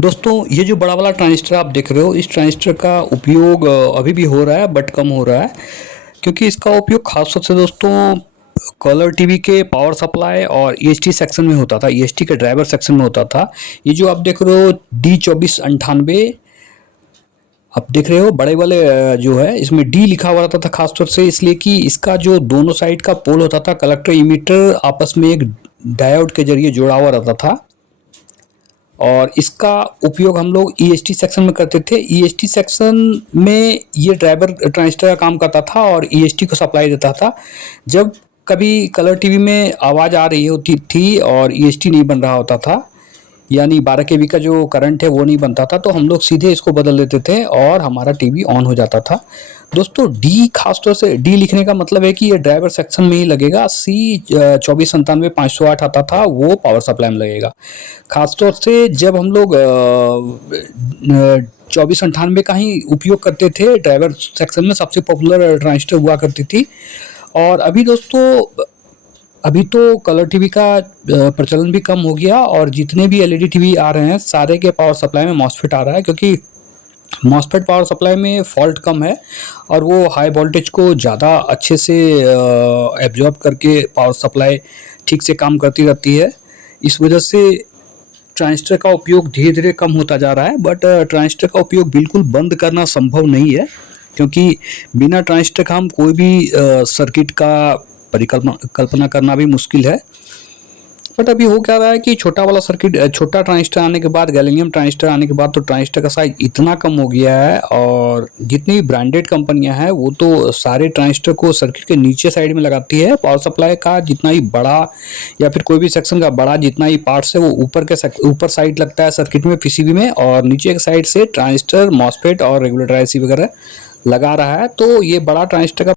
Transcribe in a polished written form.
दोस्तों ये जो बड़ा वाला ट्रांजिस्टर आप देख रहे हो, इस ट्रांजिस्टर का उपयोग अभी भी हो रहा है बट कम हो रहा है, क्योंकि इसका उपयोग खास तौर से दोस्तों कलर टीवी के पावर सप्लाई और ईएसटी सेक्शन में होता था। ईएसटी के ड्राइवर सेक्शन में होता था। ये जो आप देख रहे हो D2498, आप देख रहे हो बड़े वाले जो है इसमें डी लिखा हुआ रहता था खास तौर से, इसलिए कि इसका जो दोनों साइड का पोल होता था, कलेक्टर इमीटर आपस में एक डायोड के जरिए जुड़ा हुआ रहता था। और इसका उपयोग हम लोग ईएसटी सेक्शन में करते थे। ईएसटी सेक्शन में ये ड्राइवर ट्रांजिस्टर का काम करता था और ईएसटी को सप्लाई देता था। जब कभी कलर टीवी में आवाज़ आ रही होती थी और ईएसटी नहीं बन रहा होता था, यानी 12 केवी का जो करंट है वो नहीं बनता था, तो हम लोग सीधे इसको बदल देते थे और हमारा टीवी ऑन हो जाता था। दोस्तों डी खास तौर से डी लिखने का मतलब है कि ये ड्राइवर सेक्शन में ही लगेगा। C 2497 508 आता था, वो पावर सप्लाई में लगेगा। खासतौर से जब हम लोग 2498 का ही उपयोग करते थे, ड्राइवर सेक्शन में सबसे पॉपुलर ट्रांजिस्टर हुआ करती थी। और अभी दोस्तों अभी तो कलर टीवी का प्रचलन भी कम हो गया और जितने भी एलईडी टीवी आ रहे हैं सारे के पावर सप्लाई में मॉसफेट आ रहा है, क्योंकि मॉसफेट पावर सप्लाई में फॉल्ट कम है और वो हाई वोल्टेज को ज़्यादा अच्छे से एब्जॉर्ब करके पावर सप्लाई ठीक से काम करती रहती है। इस वजह से ट्रांजिस्टर का उपयोग धीरे धीरे कम होता जा रहा है, बट ट्रांजिस्टर का उपयोग बिल्कुल बंद करना संभव नहीं है, क्योंकि बिना ट्रांजिस्टर का हम कोई भी सर्किट का कल्पना करना भी मुश्किल है। बट अभी हो क्या रहा है कि छोटा वाला सर्किट, छोटा ट्रांजिस्टर आने के बाद, गैलियम ट्रांजिस्टर आने के बाद तो ट्रांजिस्टर का साइज इतना कम हो गया है, और जितनी ब्रांडेड कंपनियां हैं वो तो सारे ट्रांजिस्टर को सर्किट के नीचे साइड में लगाती है। पावर सप्लाई का जितना ही बड़ा या फिर कोई भी सेक्शन का बड़ा जितना ही पार्ट्स है वो ऊपर साइड लगता है सर्किट में, पीसीबी में, और नीचे के साइड से ट्रांजिस्टर, मॉसफेट और रेगुलेटर आईसी वगैरह लगा रहा है। तो ये बड़ा ट्रांजिस्टर का